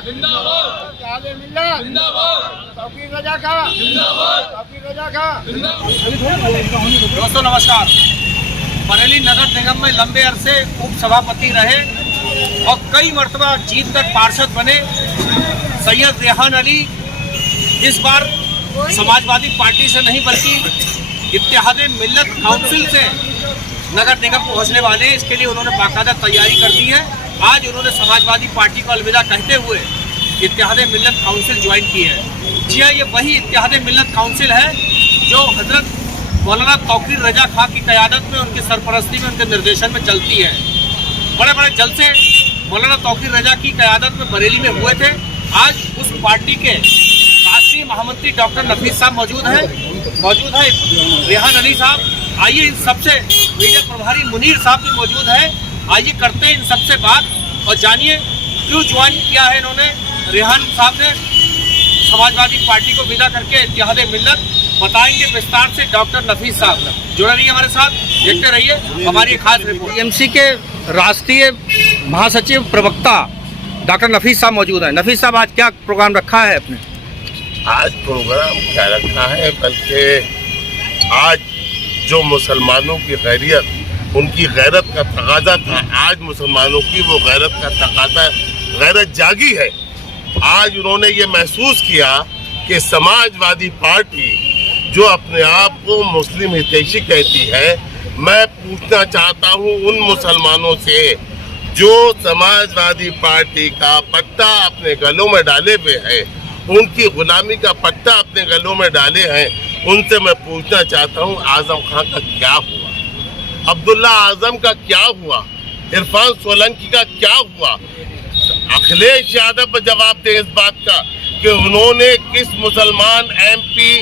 जिंदाबाद, जिंदाबाद, तौकीर रजा का जिंदाबाद, तौकीर रजा का जिंदाबाद। दोस्तों नमस्कार। बरेली नगर निगम में लंबे अरसे उप सभापति रहे और कई मरतबा जीतकर पार्षद बने सैयद रेहान अली इस बार समाजवादी पार्टी से नहीं बल्कि इत्तेहादे मिल्लत काउंसिल से नगर निगम पहुंचने वाले हैं। इसके लिए उन्होंने बाकायदा तैयारी कर दी है। आज उन्होंने समाजवादी पार्टी को अलविदा कहते हुए इत्तेहादे मिल्लत काउंसिल ज्वाइन की है। जी हाँ, ये वही इत्तेहादे मिल्लत काउंसिल है जो हजरत मौलाना तौकीर रजा खां की क़यादत में, उनकी सरपरस्ती में, उनके निर्देशन में चलती है। बड़े बड़े जलसे मौलाना तौकीर रजा की क़यादत में बरेली में हुए थे। आज उस पार्टी के राष्ट्रीय महामंत्री डॉक्टर नफीस साहब मौजूद है रेहान अली साहब। आइए इन सबसे, मीडिया प्रभारी मुनीर साहब भी मौजूद है। आइए करते हैं इन सबसे बात और जानिए क्यों ज्वाइन किया है इन्होंने। रेहान साहब ने समाजवादी पार्टी को विदा करके इत्तेहादे मिल्लत बताएंगे विस्तार से। डॉक्टर नफीस साहब जुड़े रहिए हमारे साथ, देखते रहिए हमारी खास रिपोर्ट। टीएमसी के राष्ट्रीय महासचिव प्रवक्ता डॉक्टर नफीस साहब मौजूद हैं। नफीस साहब, आज क्या प्रोग्राम रखा है आपने? आज प्रोग्राम क्या रखा है, बल्कि आज जो मुसलमानों की खैरियत, उनकी गैरत का तकाजा था, आज मुसलमानों की वो गैरत का तकाजा, गैरत जागी है। आज उन्होंने ये महसूस किया कि समाजवादी पार्टी जो अपने आप को मुस्लिम हितैषी कहती है, मैं पूछना चाहता हूँ उन मुसलमानों से जो समाजवादी पार्टी का पट्टा अपने गलों में डाले हुए हैं, उनकी गुलामी का पट्टा अपने गलों में डाले हैं, उनसे मैं पूछना चाहता हूँ आजम खां का क्या हुआ, अब्दुल्ला आजम का क्या हुआ, इरफान सोलंकी का क्या हुआ। अखिलेश यादव पर जवाब दें इस बात का कि उन्होंने किस मुसलमान एमपी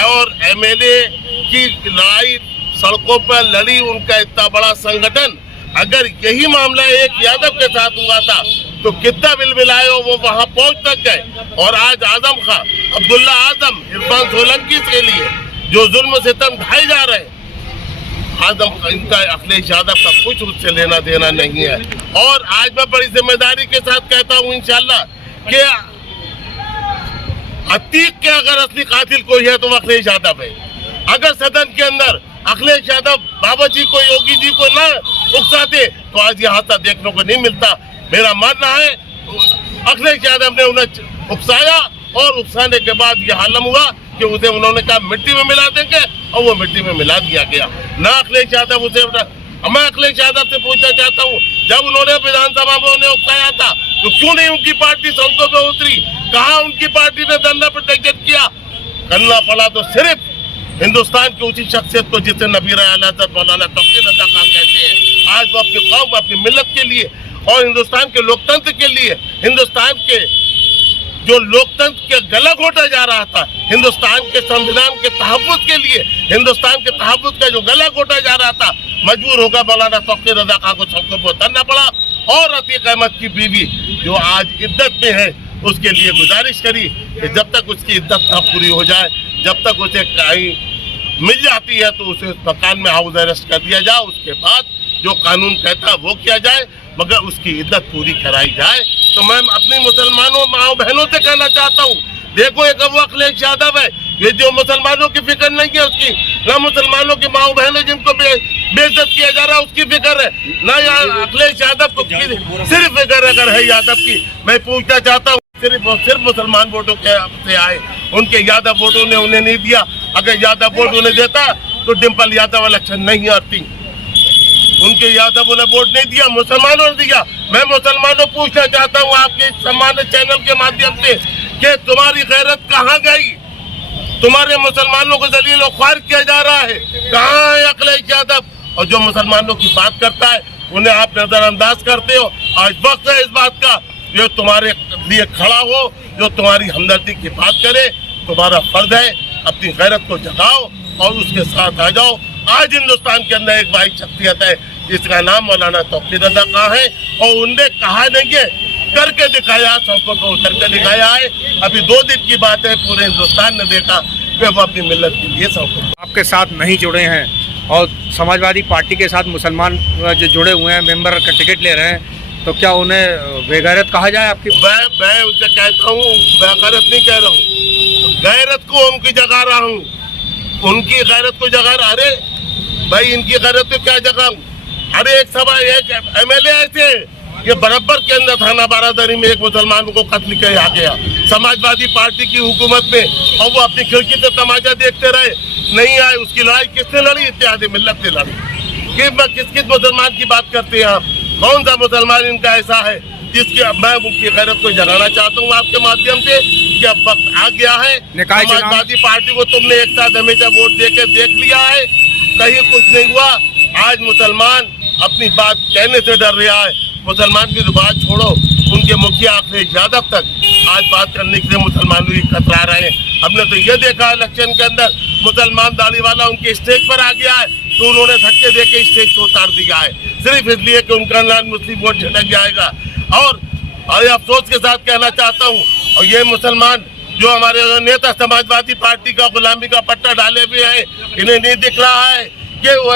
और एमएलए की लड़ाई सड़कों पर लड़ी, उनका इतना बड़ा संगठन। अगर यही मामला एक यादव के साथ हुआ था तो कितना बिलबिलाए वो वहां पहुंच तक गए। और आज आजम खां, अब्दुल्ला आजम, इरफान सोलंकी के लिए जो जुल्म सितम ढाए जा रहे हैं, आजम इनका अखिलेश यादव का कुछ उससे लेना देना नहीं है। और आज मैं बड़ी जिम्मेदारी के साथ कहता हूँ इंशाल्लाह कि अतीक के अगर असली कातिल कोई है तो अखिलेश यादव है। अगर सदन के अंदर अखिलेश यादव बाबा जी को, योगी जी को न उकसाते तो आज यह हादसा देखने को नहीं मिलता। मेरा मानना है अखिलेश यादव ने उन्हें उकसाया और उकसाने के बाद यह हालम हुआ कि उसे उन्होंने कहा मिट्टी में मिला देंगे और वो मिट्टी में मिला दिया गया। ना अखिलेश यादव उसे, मैं अखिलेश यादव से पूछना चाहता हूँ, जब उन्होंने विधानसभा में उन्हें उकसाया था तो क्यों नहीं उनकी पार्टी सड़कों पे उतरी? कहाँ उनकी पार्टी ने धरना प्रदर्शन किया? करना पड़ा तो सिर्फ हिंदुस्तान की ऊंची शख्सियत को, जिसे नबी मौलाना तौकीर रजा खां कहते हैं। आज वो अपनी कौम, अपनी मिल्लत के लिए और हिंदुस्तान के लोकतंत्र के लिए, हिंदुस्तान के जो लोकतंत्र के गला घोटा जा रहा था, हिंदुस्तान के संविधान के तहफ़्फ़ुज़ के लिए, हिंदुस्तान के तहफ़्फ़ुज़ का जो गला घोटा जा रहा था, मजबूर होगा मौलाना तौकीर रजा खां को सड़कों पर उतरना पड़ा। और अतीक अहमद की बीवी जो आज इद्दत में है, उसके लिए गुजारिश करी कि जब तक उसकी इद्दत न पूरी हो जाए, जब तक उसे कहीं मिल जाती है तो उसे मकान में हाउस अरेस्ट कर दिया जाए। उसके बाद जो कानून कहता है वो किया जाए, मगर उसकी इद्दत पूरी कराई जाए। तो मैं अपने मुसलमानों माओ बहनों से कहना चाहता हूँ, देखो एक वो अखिलेश यादव है, ये जो मुसलमानों की फिक्र नहीं है उसकी, ना मुसलमानों की माओ बहनें जिनको बेइज्जत किया जा रहा है उसकी फिक्र है, ना अखिलेश यादव को सिर्फ फिक्र अगर है यादव की। मैं पूछना चाहता हूँ, सिर्फ मुसलमान वोटों के से आए, उनके यादव वोटों ने उन्हें नहीं दिया। अगर यादव वोट उन्हें देता तो डिम्पल यादव इलेक्शन नहीं आती। उनके यादव ने वोट नहीं दिया, मुसलमानों ने दिया। मैं मुसलमानों पूछना चाहता हूँ आपके सम्मानित चैनल के माध्यम से कि तुम्हारी गैरत कहाँ गई? तुम्हारे मुसलमानों को जलील और ख्वार किया जा रहा है, कहाँ है अखिलेश यादव? और जो मुसलमानों की बात करता है उन्हें आप नजरअंदाज करते हो। आज वक्त है इस बात का जो तुम्हारे लिए खड़ा हो, जो तुम्हारी हमदर्दी की बात करे। तुम्हारा फर्ज है अपनी गैरत को जगाओ और उसके साथ आ जाओ। आज हिंदुस्तान के अंदर एक वाहिद शख्सियत है जिसका नाम मौलाना तौकीर रजा खां है, और उनने कहा नहीं है, करके दिखाया, सड़कों को उतर के दिखाया है। अभी 2 दिन की बात है, पूरे हिंदुस्तान ने देखा कि वो अपनी मिल्लत के लिए सड़कों। आपके साथ नहीं जुड़े हैं और समाजवादी पार्टी के साथ मुसलमान जो जुड़े हुए हैं, मेंबर का टिकट ले रहे हैं, तो क्या उन्हें बेगैरत कहा जाए आपकी? मैं उनसे कहता हूँ, बेगैरत नहीं कह रहा हूँ, गैरत को उनकी जगा रहा हूँ, उनकी गैरत को जगा रहा। अरे भाई इनकी गैरत को क्या जगाऊं? अरे एक सभा एक एमएलए ऐसे ये बराबर के अंदर थाना बारादरी में एक मुसलमान को कत्ल किया गया समाजवादी पार्टी की हुकूमत में, और वो अपनी खिड़की से तमाशा देखते रहे, नहीं आए। उसकी लड़ाई किसने लड़ी? इत्तेहाद मिल्लत ने लड़ी। किस मुसलमान की बात करते हैं आप? कौन सा मुसलमान इनका ऐसा है जिसके मैं उनकी गैरत को जगाना चाहता हूँ आपके माध्यम से कि अब वक्त आ गया है। समाजवादी पार्टी को तुमने एक साथ हमेशा वोट देके देख लिया है, कहीं कुछ नहीं हुआ। आज मुसलमान अपनी बात कहने से डर रहा है। मुसलमान की बात छोड़ो, उनके मुखिया अखिलेश यादव तक आज बात करने के लिए मुसलमान भी कतरा रहे हैं। हमने तो ये देखा इलेक्शन के अंदर मुसलमान दाढ़ी वाला उनके स्टेज पर आ गया है तो उन्होंने धक्के देके स्टेज से उतार दिया है, सिर्फ इसलिए कि उनका नॉन मुस्लिम वोट झटक जाएगा। और अफसोस के साथ कहना चाहता हूँ, और ये मुसलमान जो हमारे नेता समाजवादी पार्टी का गुलामी का पट्टा डाले हुए हैं, इन्हें नहीं दिख रहा है कि वो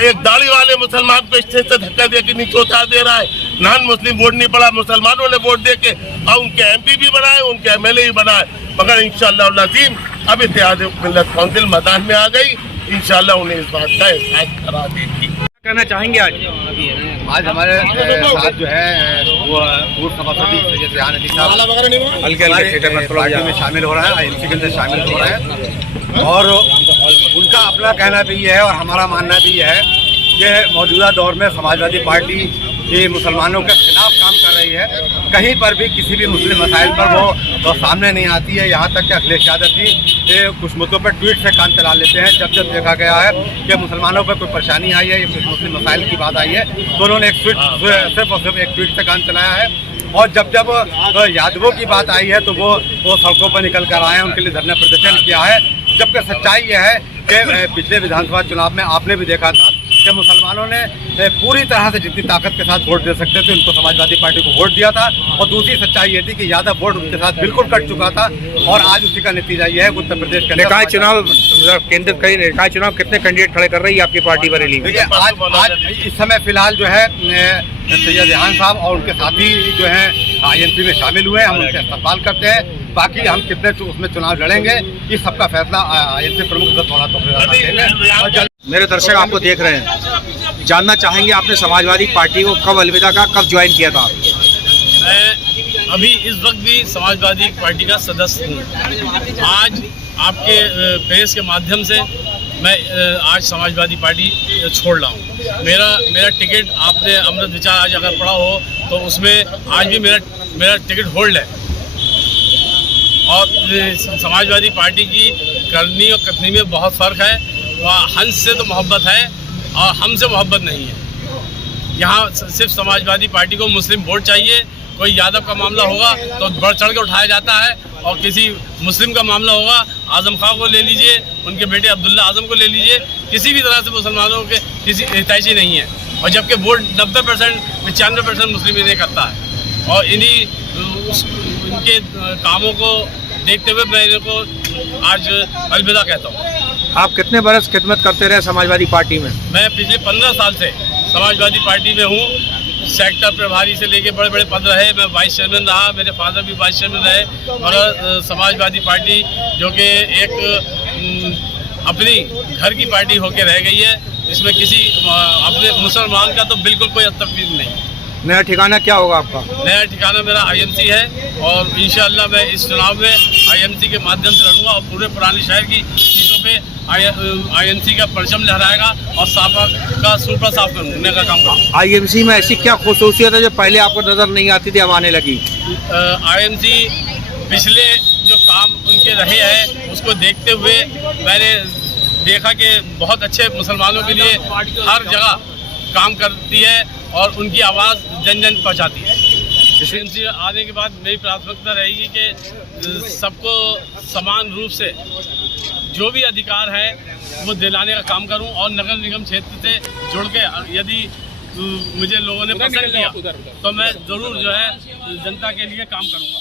एक दाढ़ी वाले मुसलमान को स्टेज से धक्का देके नीचे उतार दे रहा है। नॉन मुस्लिम वोट नहीं पड़ा, मुसलमानों ने वोट देके और उनके एमपी भी बनाए, उनके एमएलए भी बनाए। मगर इंशाअल्लाह नाज़ीम अब इत्तेहाद मिल्लत काउंसिल मैदान में आ गई, इंशाअल्लाह उन्हें इस बात का एहसास करा देगी। कहना चाहेंगे आज हमारे साथ जो है वो पूर्व सभापति सैयद रेहान अली साहब पार्टी में शामिल हो रहे हैं, आईएनसी के अंदर शामिल हो रहे हैं, और उनका अपना कहना भी ये है और हमारा मानना भी ये है कि मौजूदा दौर में समाजवादी पार्टी ये मुसलमानों के खिलाफ काम कर रही है। कहीं पर भी किसी भी मुस्लिम मसाइल पर वो सामने नहीं आती है। यहाँ तक कि अखिलेश यादव जी कुछ मुद्दों पर ट्वीट से काम चला लेते हैं। जब जब देखा गया है कि मुसलमानों पर कोई परेशानी आई है या कुछ मुस्लिम मसाइल की बात आई है तो उन्होंने एक ट्वीट सिर्फ और सिर्फ एक ट्वीट से काम चलाया है। और जब जब यादवों की बात आई है तो वो सड़कों पर निकल कर आए हैं, उनके लिए धरना प्रदर्शन किया है। जबकि सच्चाई यह है कि पिछले विधानसभा चुनाव में आपने भी देखा था कि मुसलमानों ने पूरी तरह से जितनी ताकत के साथ वोट दे सकते थे उनको समाजवादी पार्टी को वोट दिया था। और दूसरी सच्चाई ये थी कि यादव वोट उनके साथ बिल्कुल कट चुका था, और आज उसी का नतीजा ये है उत्तर प्रदेश के निकाय चुनाव केंद्रित कई निकाय चुनाव कितने कैंडिडेट खड़े कर रही है आपकी पार्टी बरेली में? देखिए आज इस समय फिलहाल जो है सैयद रेहान साहब और उनके साथी जो हैं आईएनसी में शामिल हुए हैं, हम उनका इस्तेमाल करते हैं। बाकी हम कितने उसमें चुनाव लड़ेंगे इस सबका फैसला आईएनसी प्रमुख मेरे दर्शक आपको देख रहे हैं, जानना चाहेंगे आपने समाजवादी पार्टी को कब अलविदा कहा, कब ज्वाइन किया था? मैं अभी इस वक्त भी समाजवादी पार्टी का सदस्य हूँ। आज आपके प्रेस के माध्यम से मैं आज समाजवादी पार्टी छोड़ रहा हूँ। मेरा टिकट आपने अमृत विचार आज अगर पढ़ा हो तो उसमें आज भी मेरा टिकट होल्ड है। और समाजवादी पार्टी की करनी और कथनी में बहुत फ़र्क है। वह हंस से तो मोहब्बत है और हमसे मोहब्बत नहीं है। यहाँ सिर्फ समाजवादी पार्टी को मुस्लिम वोट चाहिए। कोई यादव का मामला होगा तो बढ़ चढ़ के उठाया जाता है, और किसी मुस्लिम का मामला होगा, आजम खां को ले लीजिए, उनके बेटे अब्दुल्ला आजम को ले लीजिए, किसी भी तरह से मुसलमानों के किसी हितैषी नहीं है। और जबकि वोट 90% 95% मुस्लिम इन्हें करता है। और इनके कामों को देखते हुए मैं इनको आज अलविदा कहता हूँ। आप कितने बरस खिदमत करते रहे समाजवादी पार्टी में? मैं पिछले 15 साल से समाजवादी पार्टी में हूँ। सेक्टर प्रभारी से लेके बड़े बड़े पद रहे। मैं वाइस चेयरमैन रहा, मेरे फादर भी वाइस चेयरमैन रहे। मगर समाजवादी पार्टी जो कि एक अपनी घर की पार्टी होकर रह गई है, इसमें किसी अपने मुसलमान का तो बिल्कुल कोई तकलीफ नहीं। नया ठिकाना क्या होगा आपका? नया ठिकाना मेरा आईएनसी है, और इंशाअल्लाह मैं इस चुनाव में आईएनसी के माध्यम से लड़ूंगा और पूरे पुराने शहर की सीटों पे आईएनसी का परचम लहराएगा और साफा का सूपा साफ करने का काम करूँगा। आईएनसी में ऐसी क्या खूसूसियत है जो पहले आपको नज़र नहीं आती थी, अब आने लगी? आईएनसी पिछले जो काम उनके रहे हैं उसको देखते हुए मैंने देखा कि बहुत अच्छे मुसलमानों के लिए हर जगह काम करती है और उनकी आवाज़ जन जन पहुँचाती है। आईएनसी आने के बाद मेरी प्राथमिकता रहेगी कि सबको समान रूप से जो भी अधिकार है वो दिलाने का काम करूं, और नगर निगम क्षेत्र से जुड़ के यदि मुझे लोगों ने पसंद किया तो मैं ज़रूर जो है जनता के लिए काम करूंगा।